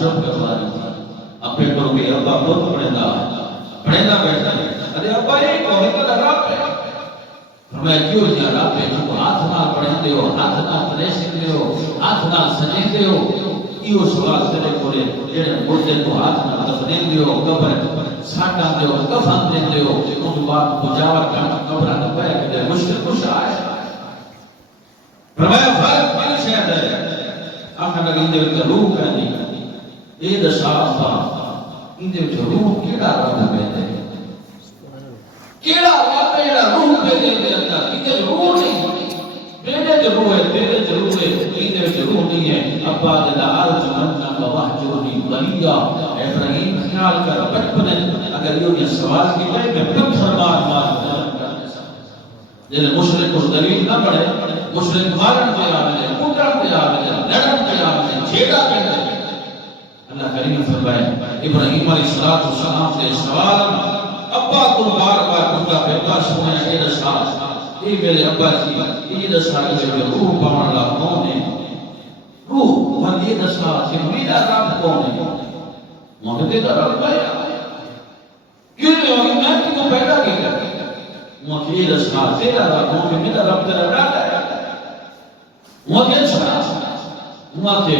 چپ کروا رہی تھی اپنے کرو گے ابا خود پڑھنا بیٹھا ہے ارے ابا یہ کوئی کا رب ہے فرمایا کیوں جا رب ہے تو ہاتھ نال پڑھندے ہو ہاتھ نال تریسندے ہو ہاتھ نال سجیندے ہو یہ سوال تیرے کولے جڑے مردے کو ہاتھ نال دفنیندے ہو قبر ساٹاں دے ہو کفن دیندے ہو ان تو بعد پجاور کرنا قبراں دا پے کہ مشکل کچھ آئے فرمایا فرق بن شاید ہے آخر لگی دے وچ روح کہندی اے دسا ابا ان دے وچ روح کیڑا رہندا پیندا ہے کیڑا رب ہے روح پہ دے دے اندر ان دے روح نہیں میرے جو روح ہے تیرے جو روح ہے ان دے وچ روح نہیں ہے ابا دے عرض من وحجونی ولیا ابراہیم خیال کر بچپن اگر یہ سوال کیتا ہے میں پتھر مار مار جے مشرک کو دلیل نہ پڑے مشرک مارن دے آوے کٹن دے آوے لڑن دے آوے چھیڑا کر اللہ کریم فرمائے ابراہیم علیہ الصلوۃ والسلام سے سوال ابا تو بار بار پوچھا بیٹا سنے اے دسا اے میرے ابا جی یہ دسا کہ روح پاون والا کون ہے روح اور یہ دسا کہ میرا رب کون ہے مجھے تو رب ہے کیوں میں تو پیدا کیا مجھے دسا تیرا رب کون ہے میرا رب تیرا رب ہے مجھے دسا مجھے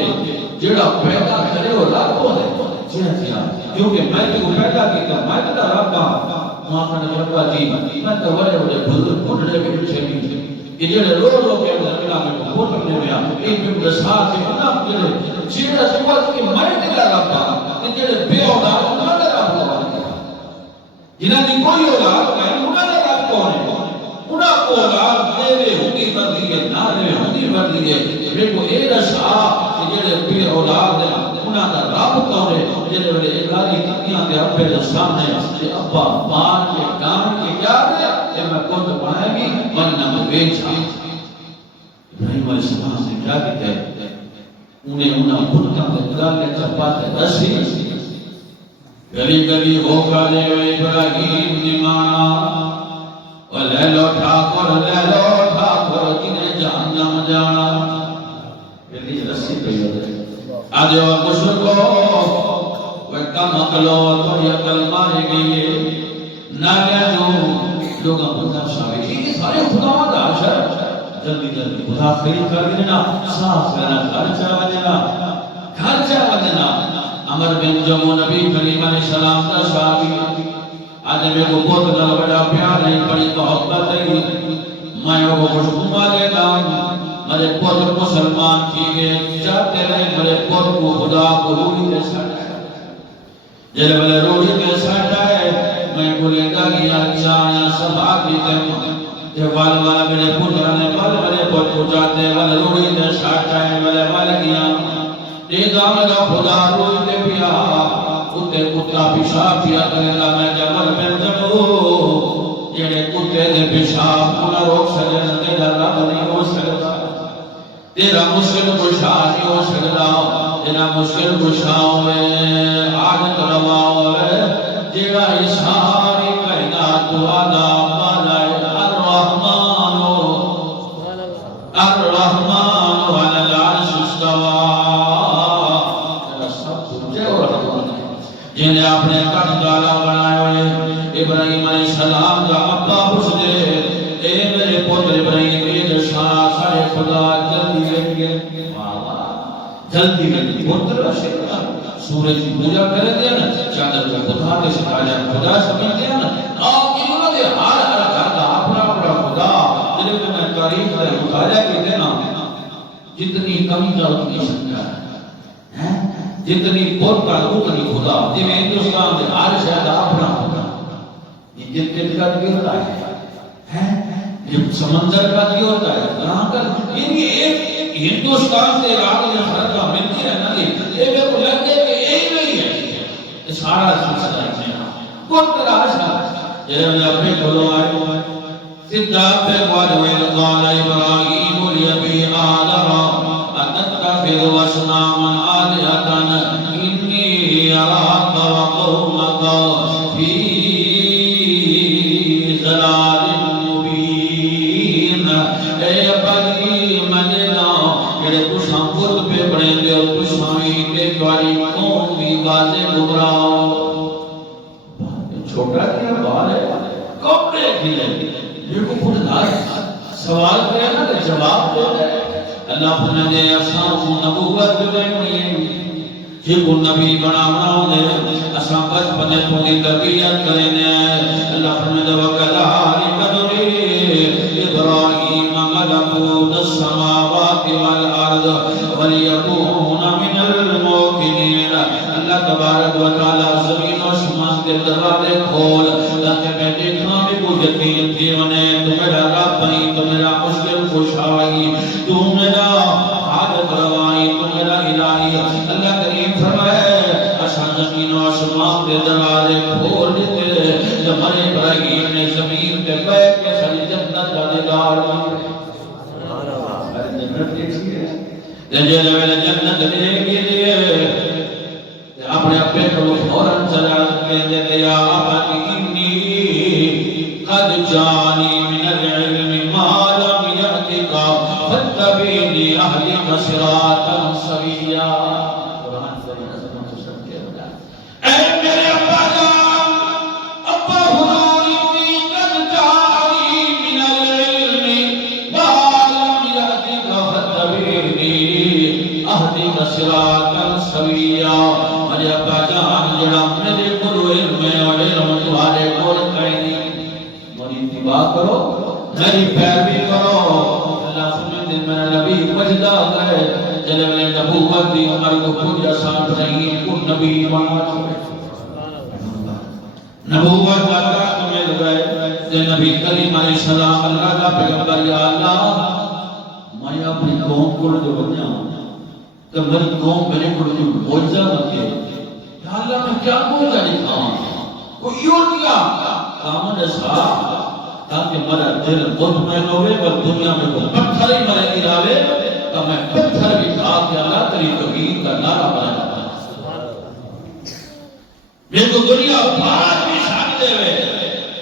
جڑا پیدا کرے وہ رب ہے جی ہاں کیونکہ میں تو پیدا کیا میں تو رب ہوں ماں نے ربا جی میں تو بڑے بڑے بھڑے بیٹھے بھی کہ جڑے رو رو کے اللہ میں کو کرنے میں ایک بھی ساتھ کے بنا جڑے جیڑا سوال کہ میں تو رب ہوں جڑے بے اولاد انہاں دا رب ہے جنہاں دی کوئی اولاد نہیں انہاں دا رب کون ہے انہاں کو اولاد دے دے ہوندی مرضی ہے نہ دے ہوندی مرضی ہے دیکھو اے دسا کہ جڑے بے اولاد ہیں انہاں دا رب کون ہے جڑے بڑے اقراری کتیاں دے ابے دے سامنے کہ ابا ماں کے کام کے کیا ہے کہ میں خود بنائے گی ورنہ میں بیچ ابراہیم علیہ السلام نے کیا کہتے ہیں انہیں بھٹکا کے گلے چپاتے دسی گلی گلی ہو گلے ابراہیم نے مانا اور لے لو ٹھاکر جنہیں جہنم جانا گلی رسی پہ آج وہ مشرکو کم عقلو تھوڑی عقل مارے گئی نہ گئنو لوگاں بندہ شاوی یہ سارے خدا دا عشر جلدی جلدی خدا خرید کر دینا صاف کرنا گھر چاہ وجنا عمر بن جمع نبی کریم علیہ السلام دا شاوی آج میں کو بہت نہ بڑا پیار نہیں بڑی محبت ہے میں وہ خوشبو لے گا میرے پوت مسلمان کی گئے چاہتے رہے میرے پوت کو خدا کو روحی دے سکتا جلے بلے روحی کے ساتھ آئے میں بولے گا گیا چاہیا سب آگی دیں جب والا میرے پترانے بلے پت کو جاتے بلے روحی کے ساتھ آئے بلے گیا دیدہ میرا خدا روحی کے پیا کتے کتا پیشاب پیا کرے گا میں جمل میں جمعو جنہیں کتے دے پیشاب پولا روک سجن تیرا رب نہیں ہو سکتا تیرا مشکل کشا نہیں ہو سکتا تیرا مشکل کشا ہوئے آجت روا ہوئے جیڑا اشاری کہنا دعانا مالائے الرحمن علی العرش استوا جنہیں اپنے کٹ گالا بنائے ہوئے ابراہیم علیہ السلام کا ابا پوچھ دے اے میرے پتر ابراہیم یہ شاہ سارے خدا جلدی لیں گے جلدی لیں پتر سورج کی پوجا کر دیا نا چادر کا خدا کے سکھایا خدا سمجھ دیا نا آپ کی انہوں نے ہر گھر اپنا اپنا خدا جنہیں تو میں قریب سے مطالعہ کہتے نا جتنی کمی کا اتنی شکا ہے جتنی بہت کا اتنی خدا جنہیں ہندوستان میں ہر شہد اپنا خدا یہ جتنے کا بھی ہوتا ہے یہ سمندر کا بھی ہوتا ہے کہاں کا یہ ایک ہندوستان سے راگ یا فرقہ ملتی ہے نا یہ میرے کو لگتے کہ یہی نہیں ہے سارا سلسلہ ہے کون تراش ہے یہ میں اپنے کھولو آئے سدھا پہ قوالوے قال ابراہیم لیبی آدم اتتخذ واسناما آلہتن انی اراک وقومک فی ضلال مبین اے بلی مجنہ میرے کچھ ہم خود پہ بڑھیں گے اور کچھ ہمیں کے دواری کون سوال ہے کب دیکھی ہے یہ کو خود سوال کرے نا کہ جواب دے دے اللہ فرمائے اساں کو نبوت دے جی کو نبی بنانا دے اساں بچپن تو دی تربیت کرنے اللہ فرمائے وکذالک نری ابراہیم ملکوت السماوات والارض وليكون من الموقنين اللہ تبارک و تعالی زمین و آسمان کے دروازے کھول تاکہ میں دیکھاں بھی کو یقین تھی انہیں تو میرا رب نہیں تو میرا مشکل کشائی تو میرا حاجت روائی تو میرا الہی اللہ کریم فرمائے آسان زمین و آسمان کے دروازے کھول دیتے جب ہمارے ابراہیم نے زمین پہ بیٹھ کے ساری جنت کا دیدار بن جنت دیکھ لیے اپنے اپنے کو فوراً چلا کے دیا ابا انی قد جانی من العلم ما لم یأتک فاتبعنی اهدک صراطا سویا قرآن سے عظمت و شان کے بتا اے میرے ابا جان ابا انی قد جانی من العلم ما لم یأتک فاتبعنی اهدک صراطا سویا میرے ابا جان جڑا میرے گرو علم اور علم تمہارے کول کہیں میری اتباع کرو میری پیروی کرو اللہ سمجھتے میرا نبی مجدہ گئے جب میں نبوت دی عمر کو خود آسان نہیں کو نبی بنا نبوت کا مل گئے کہ نبی کریم علیہ السلام اللہ کا پیغمبر یا اللہ میں اپنی قوم کو جو بنیا کہ میری قوم میرے کو جو معجزہ مکے یا اللہ میں کیا معجزہ دکھاؤں کوئی یوں دیا کامن صاحب تاکہ میرا دل مطمئن ہوئے اور دنیا میں کوئی پتھر ہی میرے گراوے تو میں پتھر بھی کھا کے اللہ تیری توحید کا نعرہ بنا میرے کو دنیا بھاج بھی چھاک دے ہوئے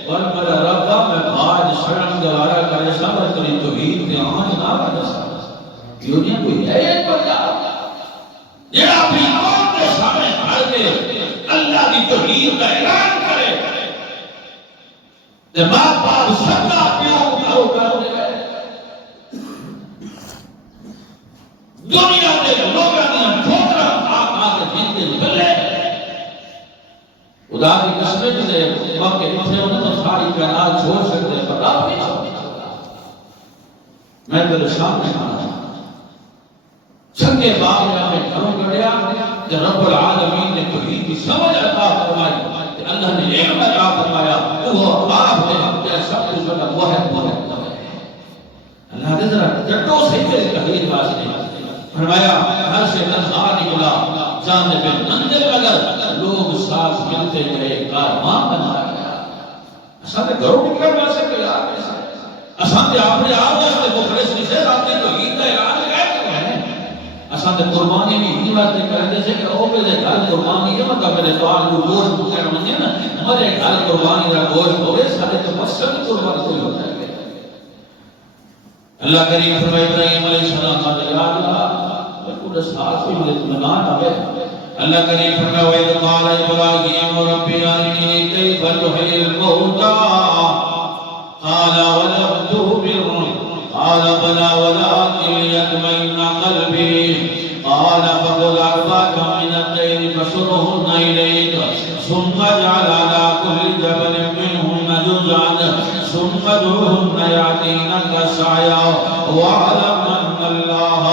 اور میرا ربا میں بھاج شرم گوارا کرے سامر تیری توحید کے آنچ نعرہ جیسا دنیا کوئی ہے ایک بجا یہ اپنی قوم کے سامنے کھڑ کے اللہ کی توحید کا اعلان کرے تے ماں باپ سب کا پیو کر دے دنیا کے لوگوں نے ٹھوکرا کھا کے جیتے نکلے خدا کی قسم سے وقت اتنے انہیں تو ساری کائنات چھوڑ سکتے پر آپ نہیں چھوڑ سکتا میں تیرے سامنے آنا چھنگے باغ میں ہمیں گھروں گڑیا کہ رب العالمین نے توحید کی سمجھ عطا فرمائی کہ اللہ نے علم عطا فرمایا وہ آپ نے ہم کے سب کچھ بتا وہ ہے اللہ نے ذرا جٹوں سے تیرے تحریر واسطے فرمایا ہر سے نظار نکلا جانب منزل مگر لوگ ساتھ ملتے گئے کارواں بنا گیا اساں نے گھروں نکل واسطے کیا اساں نے اپنے آپ واسطے مخلص نہیں سے رات تو عید کا اعلان اساں تے قربانی بھی ہی بات کرتے تھے کہ او میرے گھر قربانی ہے مطلب میرے سوال کو گوشت مکر منجے نا میرے گھر قربانی کا گوشت ہوئے سارے تو مقصد قربانی کوئی ہوتا ہے اللہ کریم فرمائے ابراہیم علیہ السلام کا یا اللہ بالکل ساتھ کوئی اطمینان آئے اللہ کریم فرمائے وَإِذْ قَالَ إِبْرَاهِيمُ رَبِّ أَرِنِي كَيْفَ تُحْيِي الْمَوْتَىٰ قَالَ وَلَمْ تُؤْمِنْ قَالَ بَلَىٰ وَلَٰكِن لِيَطْمَئِنَّ قَلْبِي قَالَ فَخُذْ أَرْبَعَةً مِّنَ الطَّيْرِ فَصُرْهُنَّ إِلَيْكَ ثُمَّ اجْعَلْ عَلَىٰ كُلِّ جَبَلٍ مِّنْهُنَّ جُزْءًا ثُمَّ ادْعُهُنَّ يَأْتِينَكَ سَعْيًا وَاعْلَمْ أَنَّ اللَّهَ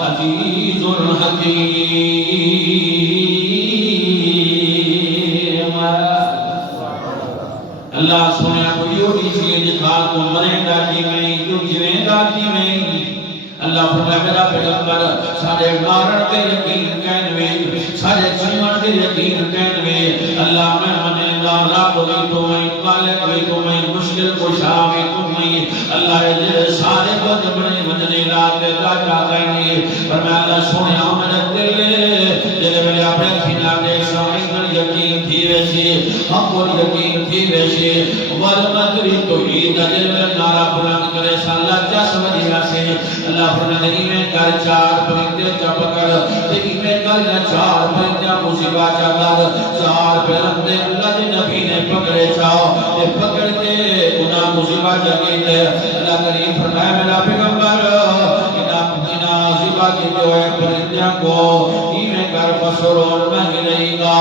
عَزِيزٌ حَكِيمٌ اللہ سونے کو یہ چیز دکھا تو مرے گا کہ نہیں تو جیویں گا کہ نہیں اللہ فرمائے میرا پیغمبر سارے مارن کے یقین کہنوے سارے جیون کے یقین کہنوے اللہ میں منے گا رب بھی تو میں مالک بھی تو میں مشکل کشا بھی تو میں اللہ یہ سارے بد بڑے مجنے لاتے گاٹا کہنی فرمائے اللہ سونے میرے دل جلے میرے اپنے کھینا دے سامنے پر یقین تھی ویسی ہم کو یقین تھی ویسی والمدری توحید دل میں نعرہ بلند کرے سالہ کیا سمجھ گیا سے اللہ فرماتے ہیں میں کر چار پرندے چا پکڑ تے میں کر چار پرندے مصیبت چا لگ چار پرندے اللہ دے نبی نے پکڑے چاؤ تے پکڑ کے انہاں مصیبت جگی تے اللہ کریم فرمایا میرا پیغمبر انہاں مصیبت کی جو ہے پرندے کو میں کر فسرون میں نہیں گا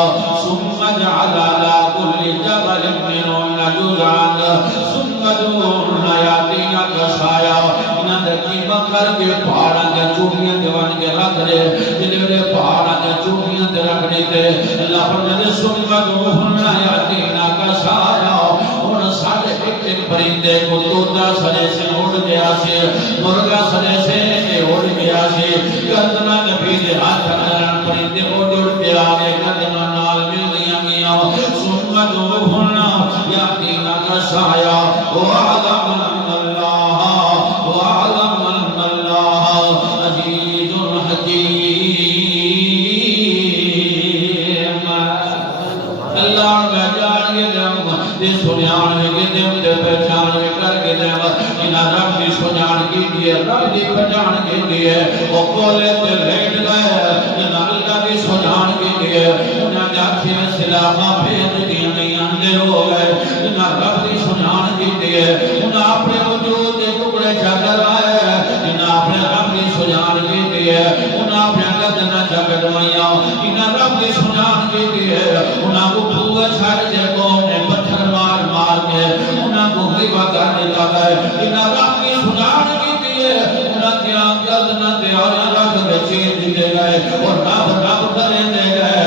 ثم جعل على كل جبل منهن جزعا ثم دون ياتينا كسايا ندکی مکر کے پہاڑاں کے چوٹیاں دیوان کے رکھ دے جلے پہاڑاں کے چوٹیاں تے رکھنے تے اللہ فرماتے ثم دون ياتينا كسايا ان ساڈے ایک پرندے کو طوطا سرے سے اڑ گیا سے مرغا سرے سے اڑ گیا سے گردنا نبی دے ہاتھ پرندے اڑ کے آگے گردنا نال مل گیا ثم دون ياتينا كسايا وعلم ان الله وعلم ان الله عزيز حكيم اللہ کا جان کے دم دے سنیان کے دم دے پہچان کر کے دم انہاں رب دی سنیان کی دیئے رب دی پہچان کی دیئے او کولے تے لیٹ گئے انہاں اللہ دی سنیان کی دیئے انہاں جاکھیں سلاما بھید دیاں نہیں اندر ہو گئے انہاں رب دی سنیان کی دیئے انہاں اپنے وجود دے ٹکڑے چادر آئے انہاں اپنے رب دی سنیان کی دیئے انہاں اپنے گدنا چکڑوائیاں انہاں رب دی سنیان کی دیئے انہاں کو پھوہ چھڑ دے قوم نے پتھر مار مار کے انہاں کو غیبہ کر دیتا گئے انہاں رب کی سنیان کی دیئے انہاں کی گدنا دیارہ رکھ کے چین دیتے گئے اور رب رب کریں دے گئے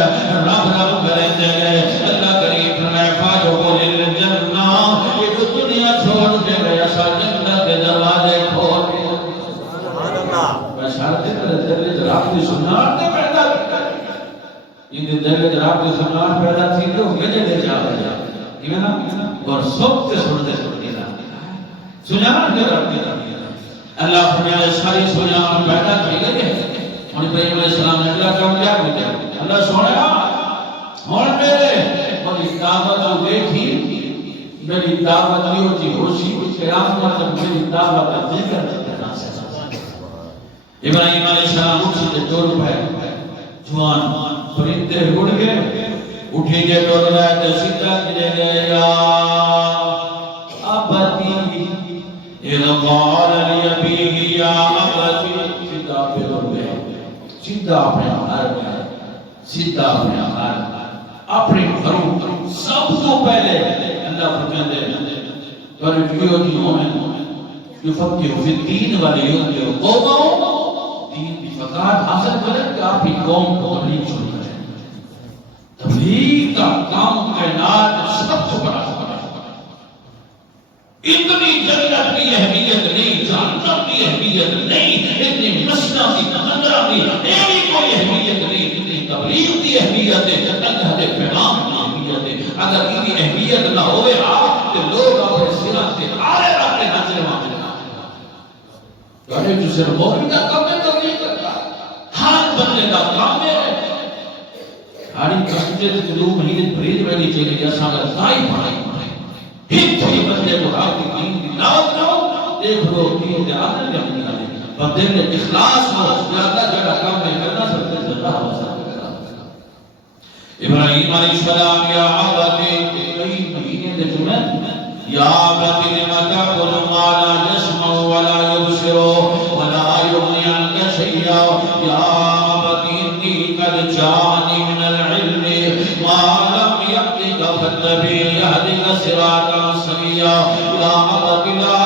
رب رب کریں دے گئے اللہ کریم فرمائے فاجو للجنہ یہ جو دنیا چھوڑ کے گئے ایسا جنت کے دروازے کھول کے سبحان اللہ بشارتے کرے دل رب کی سنیان نے پیدا ان دل رب کی سنیان پیدا تھی تو گجے دے جا رہے ہیں اور سب سے سنتے سنتے سنیان کے رب کی اللہ فرمائے ساری سنیان پیدا کی گئی ہے اور ابراہیم علیہ السلام نے اللہ کام کیا ہوتا ہے اللہ سوڑا اور میری دعوت دیکھی میری دعوت نہیں ہوتی ہوشی قیامت تک میری دعوت ذکر کرنا سے ابراہیم علیہ السلام اٹھی کے دور پہ جوان پرندے اڑ گئے اٹھی کے دور رہے تے سیدھا کرے گئے یا ابتی اذ قال لأبيه يا ابتی سیدھا پہ دور گئے سیدھا اپنے گھر میں سیدھا اپنے گھر اپنے گھروں سب تو پہلے اللہ فرماتے ہیں اور جو میں یفقہ فی الدین ولیذکر قومہ دین کی فقاہت حاصل کریں کہ آپ ہی قوم کو تبلیغ شروع کریں تبلیغ کا کام کائنات سب سے بڑا اتنی جنت کی اہمیت نہیں جہنم کی اہمیت نہیں اتنی مسنا کی تمنا کی ایسی کوئی اہمیت نہیں اتنی تبلیغ کی اہمیت ہے اللہ کے پیغام کی اہمیت ہے اگر ان کی اہمیت نہ ہوئے آپ تو لوگ اپنے سرہ سے آرے رکھتے نظر مانگتے جو صرف مومن کا کام ہے تبلیغ کرتا ہاتھ بننے کا کام ہے ہاری مسجد کے 2 مہینے بریج میں نیچے گیا ساگر دائی پڑھائی ایک تھی بندے کو آپ کی دین کی دعوت کرو دیکھ لو دین کے آدھر کے اپنی آنے بندے نے اخلاص ہو زیادہ جگہ کام نہیں کرنا سکتے زیادہ ہو سکتا ابراہیم علیہ السلام یا عبادی کئی مہینے دے جمعہ یا عبادی لمتا قلو ما لا يسمع ولا يبصر ولا يغني عنك شيئا یا عبادی انی قد جانی من العلم ما لم یأتک فاتبع یهدک صراطا سویا یا عبادی لا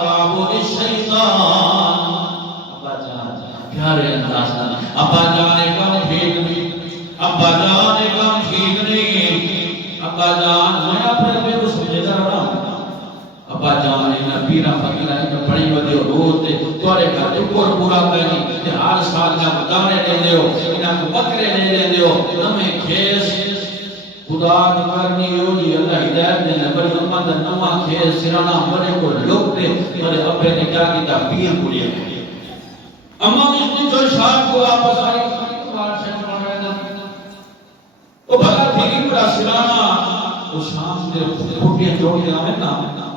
تعبد الشیطان ابا جان پیارے انداز ابا جانے کا ٹھیک نہیں ابا جانے کا ٹھیک نہیں ابا جان میں اپنے پہ اس میں جا رہا ہوں ابا جان نے پیرا فقیرہ نے بڑی ودی روز دے تورے کا ٹکر پورا کرنی کہ ہر سال کا دانے دے دیو انہاں کو بکرے دے دیو ہمیں کھیس خدا کی کرنی ہوگی اللہ ہدایت دے بڑی امت نواں کھیس سرانا بڑے کو لوگ دے بڑے ابے نے کیا کیتا پیر کو لیا اما اس نے جو شاہ کو واپس آئی وہ بھلا تھی بڑا سرانا وہ شام سے پھوٹیاں جوڑیاں ہیں نا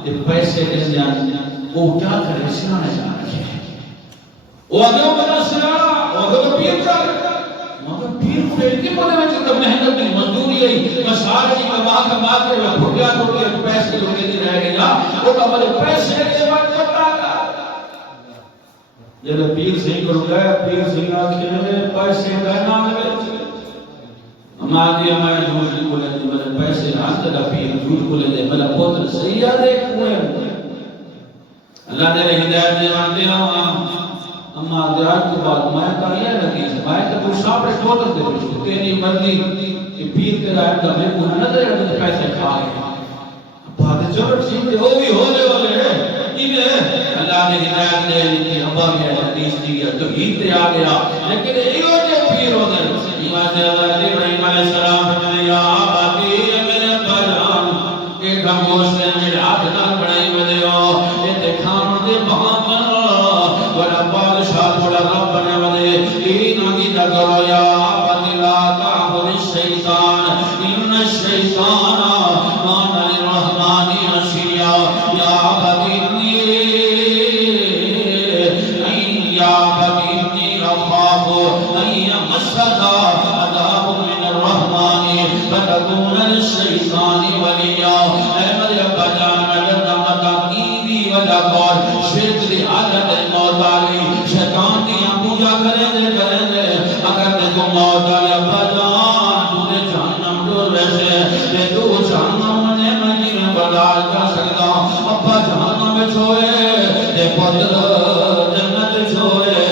یہ پیسے کے جان وہ کیا کرے سیانے جانے کے وہ آگے بنا سیانا وہ آگے پیر جا مگر پیر پھر کی بولے میں چھتا محنت کی مزدوری ہے مسارے کی کما کے وہ بھٹیا کے پیسے لوگے دی رہ گیا وہ کا بلے پیسے کے بعد کرتا گا جب پیر سنگھ کرو گیا پیر سنگھ آکھے پیسے دینا میں ہماری ہمارے جھوٹ بولے دی بلے پیسے ہاتھ کا پیر جھوٹ بولے دے بلے پوتر سیاہ دے کوئے اللہ نے ہدایت دے مانتے ہیں اما دیات کے بعد میں کا یہ نتیجہ میں کہ تو سامنے پوتر دے پوچھو تیری مرضی کہ پیر کے رائے کا میں کوئی نہ دے رہے پیسے کھائے بات ضرورت سی کہ وہ بھی ہو لے اللہ نے ہدایت دے دی ابا میں حدیث دی تو ہی تے آ گیا لیکن ایو جو پیر ہو گئے ایمان سے حضرت ابراہیم علیہ السلام نے یا باقی میرے ابا جان ایک خاموش نے میرے ہاتھ نال بڑائی بنے ہو یہ تے کھان دے بہانا ورا بادشاہ تھوڑا رب بنے والے این کی کرو یا باقی لا تعبد الشیطان ان الشیطان کان للرحمن عصیا یا باقی فتكون للشيطان وليا احمد ابا جان اگر دمتا کی وجہ کر شرک دی عادت موت علی شیطان دی پوجا کرے دے اگر تے کو موت علی ابا جان تو نے جہنم ڈول ویسے تے تو جہنم نے مجھ میں برداشت کر سکتا ابا جہنم میں چھوئے تے پتر جنت چھوئے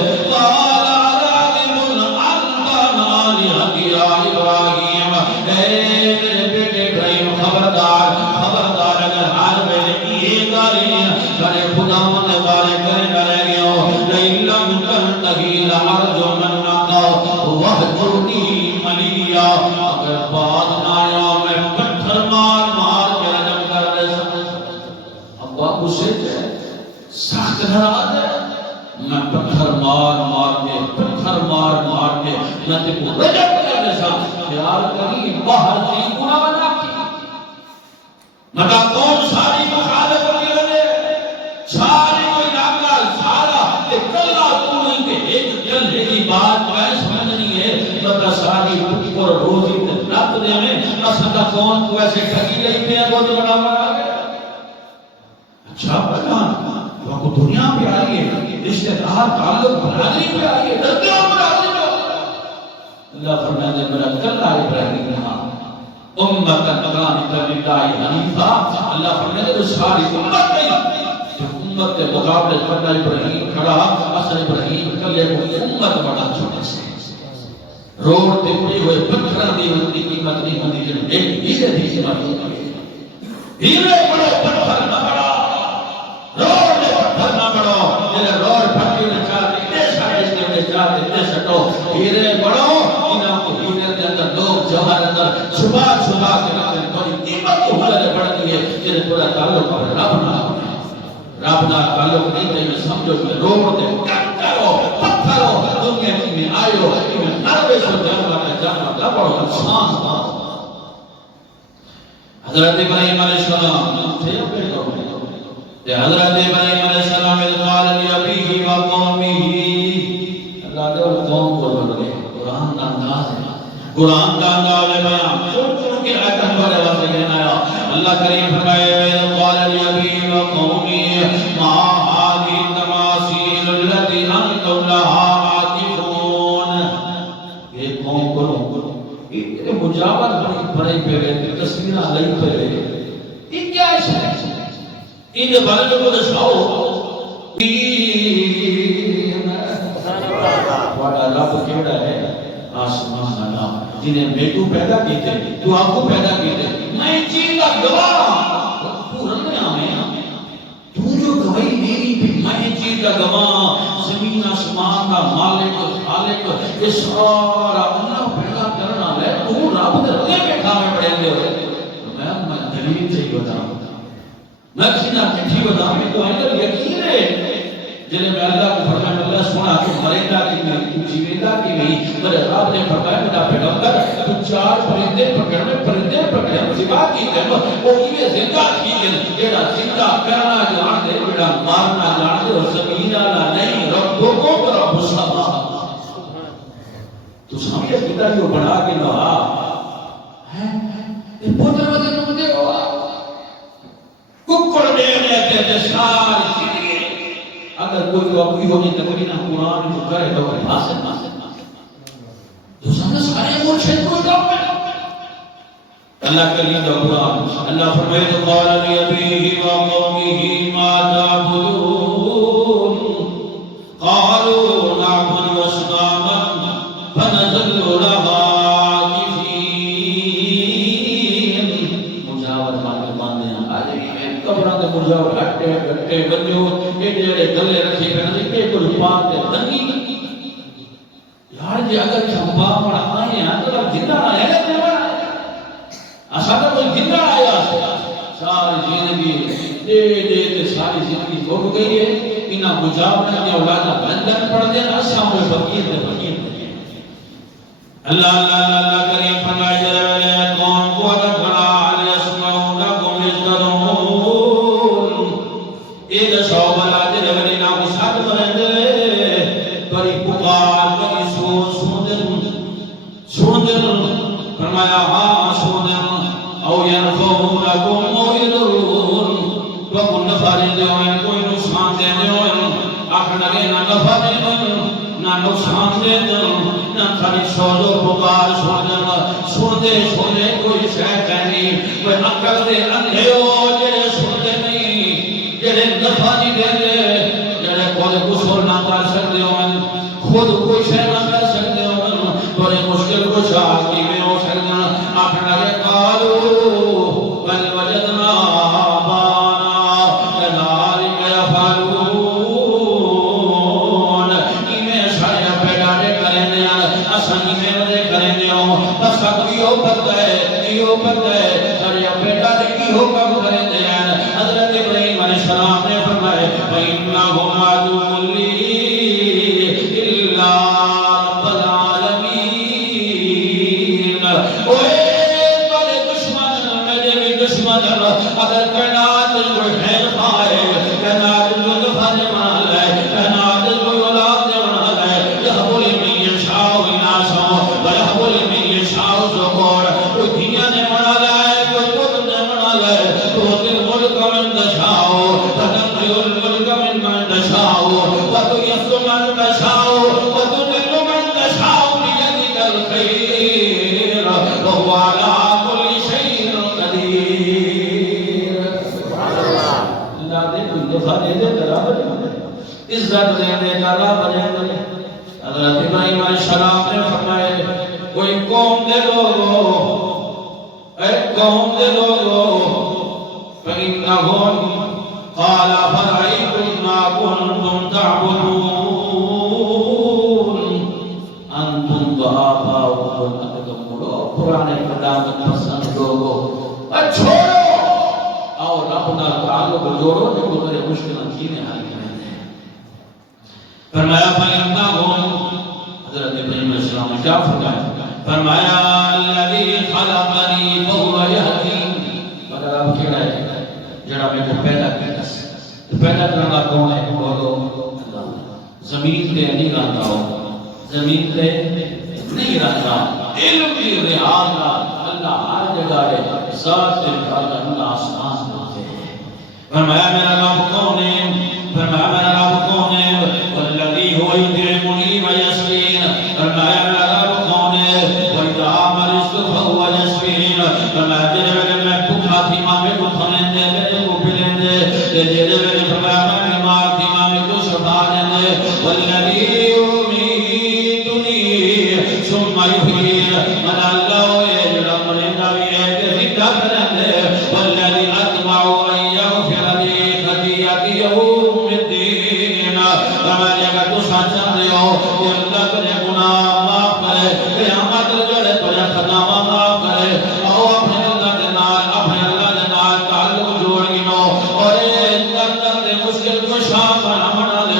میں پتھر مار کے میں تے کو رجب کرنے سا خیال کری باہر سے گناہ بنا کی مطا کون ساری مخالف ہوتی لگے ساری کوئی ناکال سارا کہ کلہ تو نہیں کہ ایک جلدے کی بات میں سمجھنی ہے مطا ساری پر روزی تے رات دے میں اسدہ کون کو ایسے ٹھگی گئی پہ بہت بڑا بڑا گیا اچھا پتا وہ دنیا پہ آئی ہے رشتہ دار تعلق برادری پہ آئی ہے ڈرتے ہو برادری پہ اللہ فرماتے ہیں میرا کلہ ابراہیم کہا امت قانتا للہ حنیفہ اللہ فرماتے ہیں ساری امت نہیں جو امت کے مقابلے کلہ ابراہیم کھڑا اصل ابراہیم کلہ امت بڑا چھوٹا سے روڈ پہ پڑی ہوئے پتھر دی ہوتی قیمت نہیں ہوتی جن ایک ہیرے دی بات ہوتی ہے ہیرے بڑے پتھر نہ بڑا روڈ پتھر نہ بڑا جنہیں روڈ پھٹی نہ چاہتے سٹو ہیرے بڑھو انہاں کو ہیرے دے اندر لوگ جوہر اندر چھپا کے رکھتے ہیں بڑی قیمت کو ہولے بڑھتی ہے جنہیں پورا تعلق ہے رب نہ تعلق نہیں کہ میں سمجھو کہ روڈ دے کنکر ہو پتھر ہو دنیا میں آئے ہو میں نروے سو جانور کا بڑا انسان تھا حضرت ابراہیم علیہ السلام تھے اپنے حضرت ابراہیم علیہ السلام قال لأبيه وقومه اللہ دے اور قوم کو بڑھ گئے قرآن کا انداز ہے قرآن کا انداز ہے بیان چھوٹ کے آیت ہمارے واسطے کہنا ہے اللہ کریم فرمائے قال لأبيه وقومه ما هذه التماثيل التي انتم لها عاكفون یہ قوم کو یہ مجاور بڑے پہ گئے تصویریں لئی پہ گئے یہ کیا ہے ان کے بارے میں کچھ سناؤ والا رب کیڑا ہے آسمان اللہ جنہیں بیٹو پیدا کیتے تو آپ کو پیدا کیتے میں چیز کا گواہ پورا میں تو جو گواہی میری بھی میں چیز کا گواہ زمین آسمان کا مالک خالق یہ سارا اللہ پیدا کرنا ہے تو رب دے رضے میں کھاوے پڑے دے میں دلیل سے ہی بتاؤں میں کسی نہ کٹھی بتا میں تو اندر یقین ہے جنہیں میں اللہ کو فرمایا اللہ سونا تو مرے گا کہ نہیں تو جیوے گا کہ نہیں میرے رب نے فرمایا میرا پیغمبر تو 4 پرندے پکڑے سوا کی تے وہ یہ زندہ کی تے جڑا زندہ کرنا جان دے بڑا مارنا جان دے اور زمین والا نہیں رب کو رب السما تو سمجھے کتا جو بنا کے لوا ہے یہ پوتر بدن دے ہوا ککڑ دے تے ساری زندگی اگر کوئی تو اپنی ہونی تقرینا قرآن جو کرے تو حاصل تو سمجھ سارے مرشد کو جاؤ اللہ کریم کا قرآن اللہ فرمائے تو قال لأبيه وقومه ما تعبدون قالوا نعبد أصناما فنظل لها عاكفين مجاور باندے آج بھی قبروں کے مجاور ہٹے بنجو یہ جڑے گلے رکھے کرنے کے کوئی پاک ہے تنگی یار جی اگر چمپا پڑا آئے ہیں تو اب زندہ آئے ہیں اساں کوئی زندہ آیا ساری زندگی دے ساری زندگی ہو گئی ہے انہاں مجاورہ کے اولاد بندن پڑھ دیں اساں وہ فقیر اللہ اللہ اللہ کریم فرمائے جلالہ کون کو عدد بڑا علی اسمعون لکم ازدرون ایک شعب اللہ جلالہ نام ساتھ برندے بری پکار بری سوندن فرمایا ہاں سوندن او ینفعونکم او یضرون وکن نفع دے ہوئے کوئی نقصان دے ہوئے آخر لگے نہ نفع دے نہ نقصان دے نہ کھڑی سوزو پکار سوندے کوئی شے کہنی کوئی عقل دے اندھے ہو جڑے سوندے نہیں جڑے نفع نہیں دے جڑے خود غسل نہ کر سکتے ہو خود کوئی شے نہ کر سکتے ہو بڑے مشکل کو شاہ کی میں ہو سکتا آخر لگے قالوا بل وجدنا آبانا كذلك يفعلون ایمیں شایا پیڑاڑے کریں دے اسانی میں وجہ کریں دے بس کیوں پتہ ہے سارے پیڑاڑے کی حکم کریں دے حضرت ابراہیم علیہ السلام نے فرمائے فَإِنَّهُمْ عَدُوٌّ لِّي إِلَّا رَبَّ الْعَالَمِينَ اگر کائنات کوئی خیر خواہ کائنات کوئی دفعہ بنا لے کائنات کوئی اولاد بنا لے یہب لمن یشاء اناثا ویہب لمن یشاء ذکورا کوئی دنیا نے بنا لے کوئی پتر نے بنا لے تؤتی الملک من تشاء وتنزع الملک ممن تشاء وتعز من تشاء وتذل من تشاء بيدك الخير وهو على كل شيء قدير عزت دے دے کالا بنے دے حضرت ابراہیم علیہ السلام نے فرمائے کوئی قوم دے لوگو ایک قوم دے لوگو فَإِنَّهُمْ قَالَ فَرَأَيْتُمْ مَا كُنْتُمْ تَعْبُدُونَ أَنْتُمْ وَآبَاؤُكُمْ أَقْدَمُونَ پرانے قدامت پسند لوگو چھوڑو اور اپنا تعلق جوڑو جو تیرے مشکل چیزیں حل کریں دے فرمایا فَإِنَّهُمْ حضرت ابراہیم علیہ السلام نے کیا فرمایا الذی خلقنی فهو یهدین مگر اب کہنا ہے جڑا میں کو پیدا کیا تو پیدا کرنا کون ہے بولو زمین پہ نہیں رہتا ہو زمین پہ نہیں رہتا علم کی رعایا اللہ ہر جگہ ہے ذات سے اللہ آسمان ہوتے ہیں فرمایا میرا رب کون ہے فرمایا میرا رب کون ہے والذی هو یطعمنی ویسقین فرمایا میرا رب کون ہے وَإِذَا مَرِضْتُ فَهُوَ یشفین فرمایا جڑے میں بھوکا تھی ماں میں کو کھانے دے میرے کو پلیں دے جڑے میں فرمایا میں بیمار تھی ماں میں کو شفا دے والذی یمیتنی ثم یحیین من اللہ ہے جڑا مرے بھی ہے کہ زندہ کرنے والذی اطمع ان یغفر لی خطیئتی یوم الدین فرمایا اگر تو سچا دے ہو کہ اللہ تیرے گناہ معاف کرے قیامت جڑے تیرے خطاواں معاف کرے او اپنے اللہ دے نال تعلق جوڑ گنو اور اندر دے مشکل کو شام بنا لے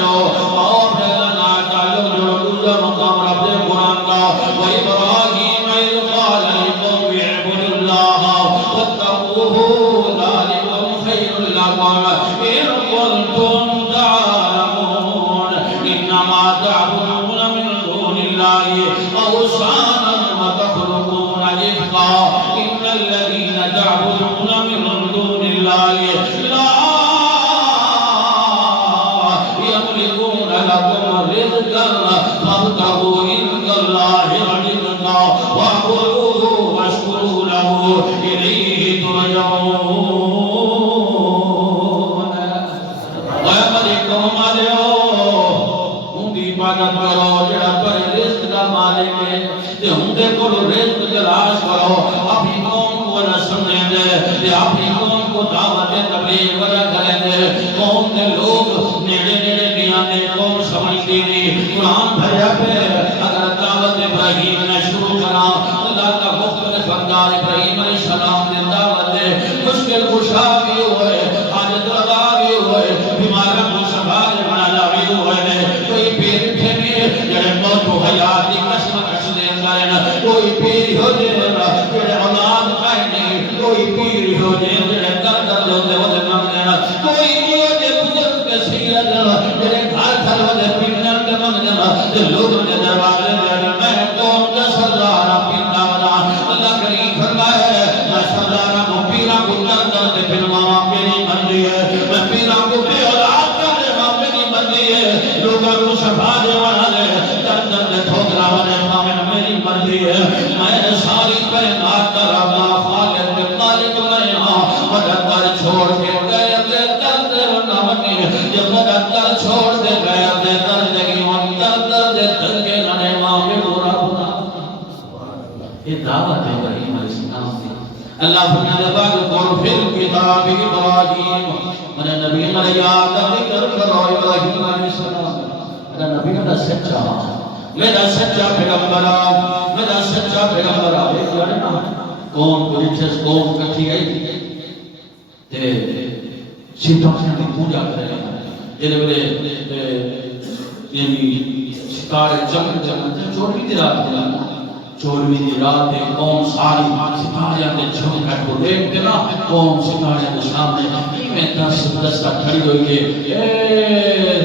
عبادت کرو جڑا پر رزق دا مالک ہے تے اندے کو رزق تلاش کرو اپنی قوم کو نہ سننے دے تے اپنی قوم کو دعوت تبلیغ وجہ کریں دے قوم دے لوگ نیڑے نیڑے دیاں دے قوم سمجھتی نہیں قرآن بھریا پہ اگر دعوت ابراہیم نے شروع کرا اللہ کا مختلف انداز ابراہیم علیہ السلام نے دعوت دے مشکل کشا بھی ہوئے حاجت رضا بھی ہوئے بیمارہ کو سنبھال بنا بھی ہوئے کوئی پیر پھیمی جڑے موت و حیات کی قسم کش دے اندر کوئی پیر ہو جے جڑے اولاد کھائے نہیں کوئی پیر ہو جے جڑے در در ہوتے ہوتے مانگے کوئی ہو جے بزرگ کے سید جڑے گھر گھر ہوتے پیڑن کے مانگے لوگوں نے دروازے دے میں قوم کا سردارہ پیتا ودا اللہ کریم فرمائے میں سردارہ کو پیرا کو در در دے پھر ماما میری مرضی ہے میں پیرا کو بے اولاد کرنے ماما میری مرضی ہے لوگوں کو شفا دے والا لے در در دے ٹھوکرا والے ماما میری مرضی ہے میں ساری کائنات کا رب خالق کے مالک میں ہاں مدد کر چھوڑ کے گئے اپنے در در نہ بنی جب مدد کر چھوڑ دے گئے اپنے در لگی ہوں در در دے دل کے لنے ماں میں پورا بنا یہ دعوت ہے ابراہیم علیہ السلام کی اللہ فرماتے بعد قل فی الکتاب ابراہیم میرے نبی علیہ آدم ذکر کرو ابراہیم علیہ السلام میرا نبی میرا سچا میرا سچا پیغمبر میرا سچا پیغمبر ایک جانے نا قوم کو جس قوم کٹھی گئی تے شیطان کی پوجا کرے جلے بلے یعنی ستارے چمک چمک چوری دی رات دلا چوری دی رات قوم ساری ستارے دے چمک کو دیکھتے نا قوم ستارے دے سامنے میں دس دستا کھڑی ہوئی ہے اے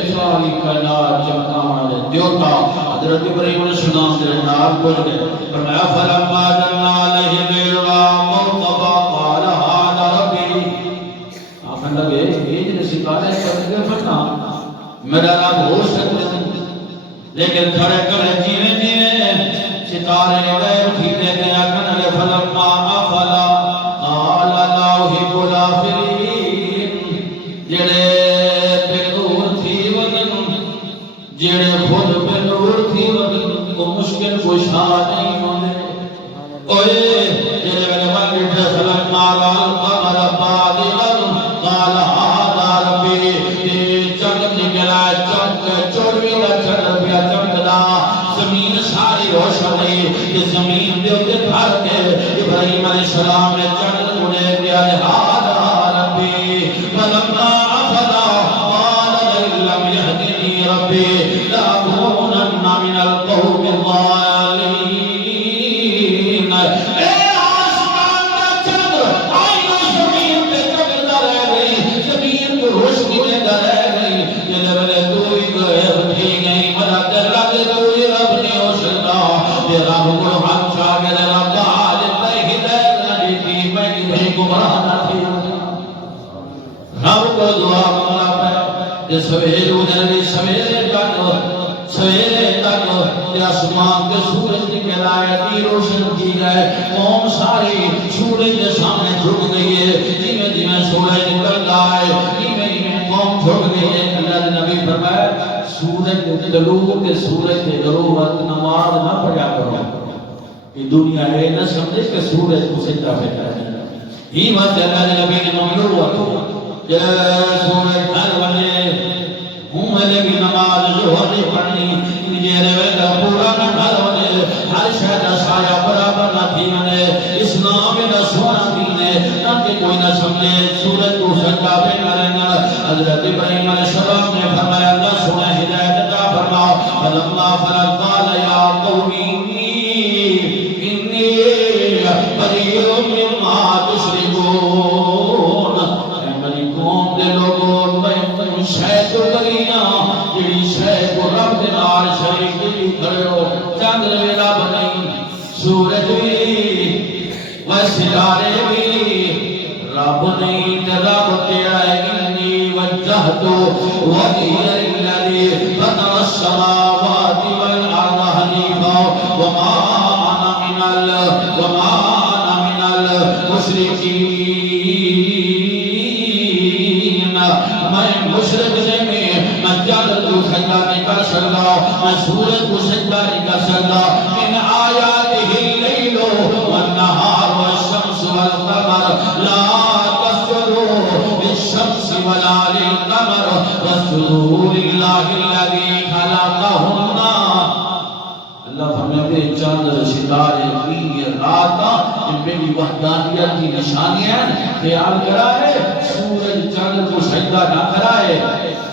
ساری کائنات چمکانا دے دیوتا حضرت ابراہیم علیہ السلام دے نال بول گئے فرمایا فلما جننا علیہ بیروا مرتبا قال هذا ربی آخر لگے یہ جنہیں ستارے کرنے پڑھنا میرا رب ہو سکتے ہیں لیکن کھڑے کھڑے جیوے جیوے ستارے غیر اٹھیتے گئے آخر لگے فلما افلا قال اللہ بلا فرین جڑے بنور تھی وگن جڑے خود بنور تھی وگن کو مشکل کشا نہیں ہونے اوئے جڑے میرے مانگی فلما قال بادلا قال هذا ربی چند نکلا چند چوڑوی کا چند پیا چمکدا زمین ساری روشن ہے یہ زمین دے اوتے بھر کے ابراہیم علیہ السلام نے چند مڑے دیا هذا ربی فلما افلا قال لئن لم يهدني ربي لأكونن من القوم الضالين سویرے اجڑے سویرے تک آسمان کے سورج نکل آئے دی روشن کی گئے قوم ساری سورج کے سامنے جھک گئی ہے جیویں جیویں سورج نکل آئے جیویں جیویں قوم جھک گئی ہے اللہ نے نبی فرمایا سورج کے طلوع کے سورج کے غروب نماز نہ پڑھا کرو یہ دنیا ہے نہ سمجھے کہ سورج کو سجدہ بیٹھا ہے یہ بات اللہ نے نبی نے ممنوع ہوا کہ سورج ہر بجے ہوں بھی نماز ظہر پڑھنی جیرے ویلا پورا نہ گھر ہونے ہر شہد سایہ برابر نہ تھی منے اسلام نہ سونا دینے نہ کہ کوئی نہ سمجھے سورج کو سجدہ بیٹھا رہنا حضرت ابراہیم علیہ السلام نے فرمایا اللہ سونا ہدایت عطا فرما فلما فرغ قال یا قومی انی بریء مما تشركون اے میری قوم دے لوگوں میں شے تو کریاں جڑی شے کو رب دے نال شریک بھی کھڑے ہو چاند ویلا بنائی سورج بھی و ستارے بھی رب نہیں تے رب تیرا انی وجہت وجهي للذی فطر السماوات والارض حنیفا وما انا من المشرکین میں مشرک نہیں میں چاند کو سجدہ نہیں کر سکتا، میں سورج کو سجدہ نہیں کر سکتا۔ من آیاتہ اللیل والنہار والشمس والقمر لا تسجدوا للشمس ولا للقمر واسجدوا للہ الذی خلقہن۔ اللہ فرماتے ہیں چاند ستارے کی رات میری وحدانیت کی نشانی ہے۔ خیال کرائے سورج چاند کو سجدہ نہ کرائے،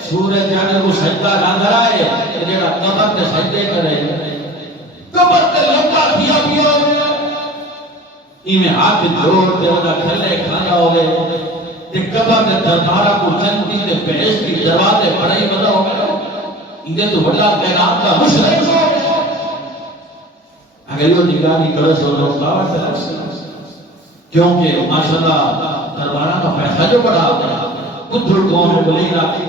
سورج چاند کو سجدہ نہ کرائے، جڑا قبر تے سجدے کرے، قبر تے لمبا دیا پیا ہوئے ایویں ہاتھ جوڑ دے ودا کھلے کھایا ہوئے تے قبر تے دربارہ کو جنتی تے بہشت کی دروازے بڑائی بدا ہوئے، انہیں تو بڑا پیغام کا مشرک ہو اگر یہ نگرانی کرے سو لوگ دعوت ہے، کیونکہ ماشاءاللہ دربارہ کا پیسہ جو بڑا آتا ہے، کدھر قوم ہے بلی راتی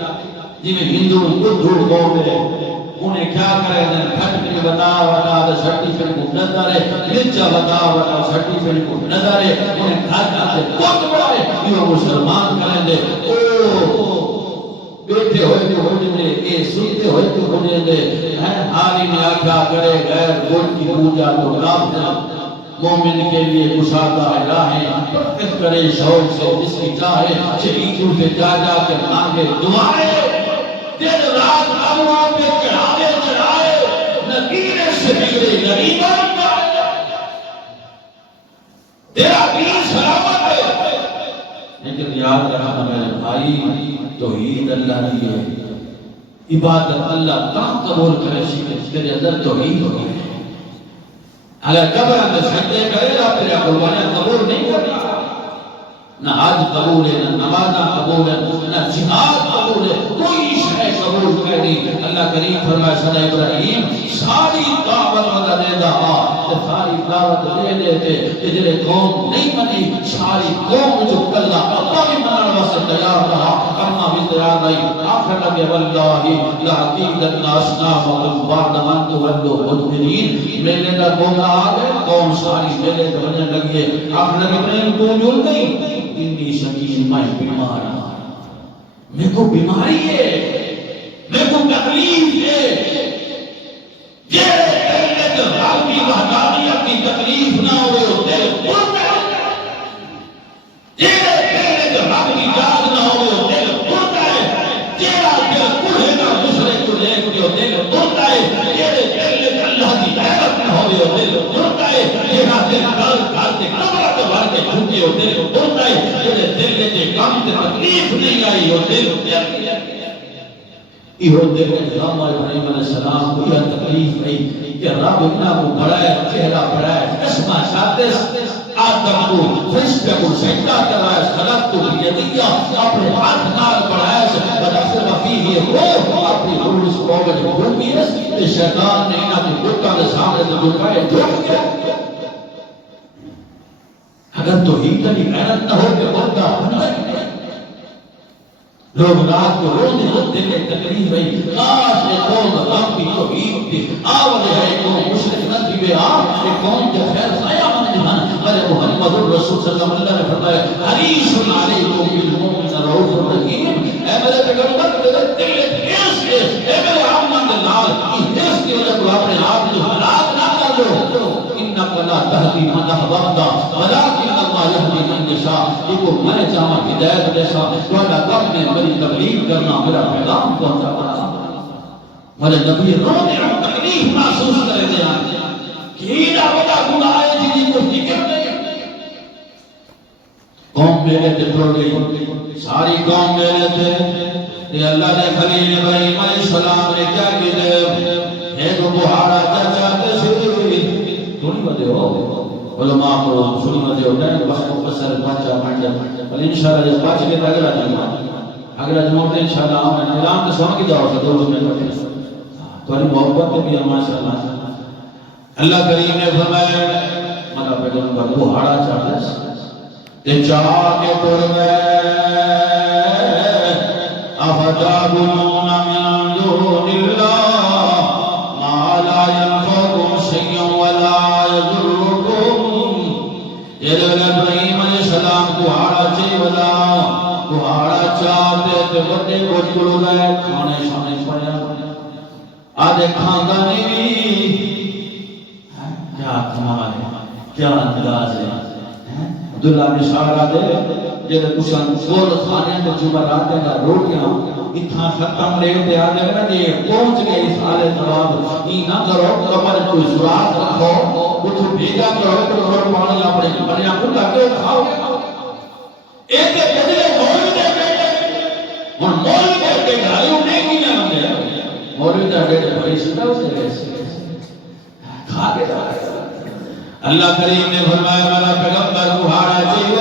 جی میں ہندو کدھر قوم ہے، انہیں کیا کرے دیں پھٹ کے بتا دے سرٹیفکیٹ کو نظرے لچا بتا سرٹیفکیٹ کو نظرے، انہیں گھر جاتے کچھ بڑھائے یہ مسلمان کریں دے بیٹھے ہوئے تو ہو جنے اے سنتے ہوئے تو ہو جنے حالی میں آکھا کرے غیر گل کی پوجا تو راب ہے، مومن کے لیے گشادہ راہیں پرکت کرے شوق سے جس کی چاہے شہیدوں سے جا جا کے مانگے دعائیں، دن رات اموان پہ چڑھائے نبیر شبیر غریبان تیرا دین سلامت ہے۔ لیکن یاد رکھنا میرے بھائی توحید اللہ کی ہے، عبادت اللہ کام قبول کرے تیرے اندر توحید ہو گئی ہے۔ اگر قبر اندر سجدے کرے گا تیرے قربانیاں قبول نہیں کرے گا، نہ حج قبول ہے، نہ نماز قبول ہے، نہ جہاد قبول ہے، کوئی شے قبول نہیں۔ اللہ کریم فرمائے صلی ابراہیم ساری دعوت ودا دے دا ساری دعوت دے دیتے کہ جلے قوم نہیں منی ساری قوم جو کلا کوئی منن واسطے تیار رہا کرنا بھی تیار نہیں۔ آخر لگے واللہ لعقیدت اصنامکم بعد من تولوا مدبرین، میلے کا قوم آ گئے قوم ساری میلے بننے لگے۔ آخر لگے ابراہیم تو جل نہیں انی شکین میں بیمار میرے کو بیماری ہے، میرے کو تکلیف ہے، یہ کہنے کہ رب کی وحدانیت کی تکلیف نہ ہوئے ہوتے ہوتا ہے، یہ کہنے کہ رب کی جاد نہ ہوئے ہوتے ہوتا ہے، تیرا دل کڑھے گا دوسرے کو لے کے ہوتے ہوتا ہے، یہ کہنے کہ اللہ کی عیبت نہ ہوئے ہوتے ہوتا ہے، تیرا دل کھالتے کمرہ کے بھر کے جھوٹے ہوتے ہوتا ہے، یہ دل لے کام سے تکلیف نہیں آئی ہوتے یہ ہوتے ہیں نظام ابراہیم علیہ السلام کو یہ تکلیف نہیں کہ رب اتنا کو بڑھائے چہرہ بڑھائے اسمہ شادس آدم کو فرشتہ کو سجدہ کرائے خلق کو بیدیہ اپنے ہاتھ نال بڑھائے بدفر وفیہ روح اپنی روح اس قومت بھومی ہے شیطان نے انہا کی بکا کے سامنے سے جھکائے جھک گیا۔ اگر توحید کی غیرت نہ ہو کہ بندہ بندہ لوگ رات کو رونے ہوتے ہیں تکلیف رہی کاش یہ قوم رب کی توحید تھی آوے ہے قوم مشرک نہ تھی بے آپ یہ قوم جو خیر سایہ من جہاں ارے محمد الرسول صلی اللہ علیہ وسلم نے فرمایا حریص علیکم بالمؤمن رؤوف الرحیم، اے میرے پیغمبر تیرے دل اس کے اے میرے عامن لال اس کی وجہ تو اپنے آپ جو حالات نہ کر لو انک لا تہدی من احببت ولکن اللہ یہدی من یشاء، دیکھو میں چاہاں ہدایت دیسا والا کم میں میری تبلیغ کرنا میرا پیغام پہنچا میرے نبی رونے اور تکلیف محسوس کرے دے کہ ایدہ بڑا گناہ ہے جنہی کو فکر نہیں۔ قوم میرے تھے پڑھ گئی ساری قوم میرے تھے کہ اللہ نے خلیل ابراہیم علیہ السلام نے کیا کی دے ہے تو بہارا چاچا تشریف تھوڑی بدے ہو علماء کو سنی بدے ہو گئے بس مقصر پانچا مانجا بل انشاءاللہ جس پانچ کے اگلا جمعہ اگلا جمعہ تے انشاءاللہ ہم اعلان کے سوا کی دعوت ہے دو میں پڑھیں تمہاری محبت بھی ہے ماشاءاللہ۔ اللہ کریم نے فرمایا مطلع پیغمبر بہارا چاہتا تے چاہ کے پڑھ گئے افجابنون من دون اللہ ما لا ينفعكم شيئا ولا يضركم۔ یہ ابراہیم علیہ السلام کو ہارا چاہیے ولا کو ہارا بادشاہ تے بڑے کچھ کلو گئے کھانے شانے پڑیا آدھے کھانا نہیں کیا کمال ہے کیا انداز ہے عبداللہ نشارہ دے جیسے کشن گول کھانے تو جمعرات کا روٹیاں اتنا ختم لے تے آدھے نا جی پہنچ گئے اس حالے جواب ہی نہ کرو کمر کوئی سراغ رکھو کچھ بھیجا کرو تو روٹ پانی اپنے بنیا کو لگے کھاؤ ایک بدلے مولوی دے بیٹے اور مولوی دے بیٹے گھائیوں نہیں کیا ہمیں مولوی دے بیٹے بڑی سدھا ہوتے ہیں کھا کے جائے اللہ کریم نے فرمایا میرا پیغمبر بہارا چاہیے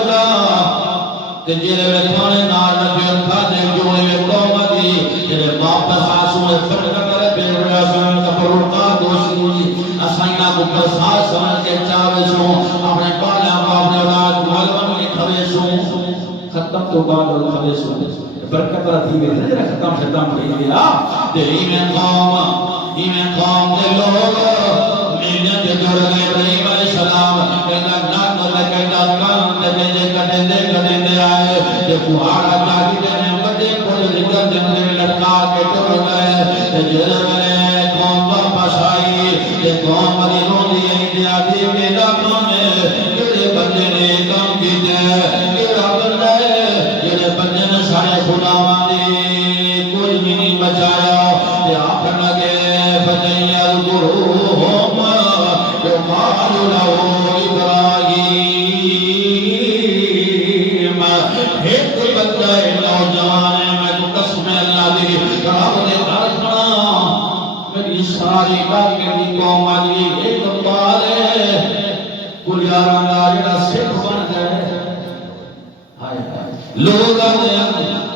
کہ جیرے میں کھانے نار نبیت کھا دے جوڑے میں قوم دی جیرے واپس آسوں میں فرق کرے بے ریا سن کپر اٹھا دوشی اسائنہ کو پرساس سمجھ کے چاوے سوں اپنے پالیاں کو اپنے اولاد کو علمن کے کھوے سوں ختم تو بعد اور کھوے سوں برکت رہتی ہے جیرے ختم بھئی دیا تیری میں قوم دے لوگ میلیاں کے جوڑ گئے ابراہیم علیہ السلام کہتا ناک دے کہتا کان دے بیجے کٹے دے آئے کہ بہارا جاگی دے میں کٹے کھول ذکر جن دے لٹکا کے جوڑ گئے کہ جرے میں قوم واپس آئی کہ قوم علی رون دی اندیا دی میرا کام ہے جڑے بندے نے کام کی دے کیڑا بندہ ہے جڑے بندے نے سارے خدا ماندی کچھ بھی نہیں بچایا کہ آپ لگے فتیہ الگروہ قالوا له ابراہیم ایک بندہ نوجوان ہے میں تو قسم اللہ دی رب نے کہا میری ساری بات کی قوم علی ایک بال ہے کل یاراں دا جڑا سکھ بن گئے ہائے ہائے لوگ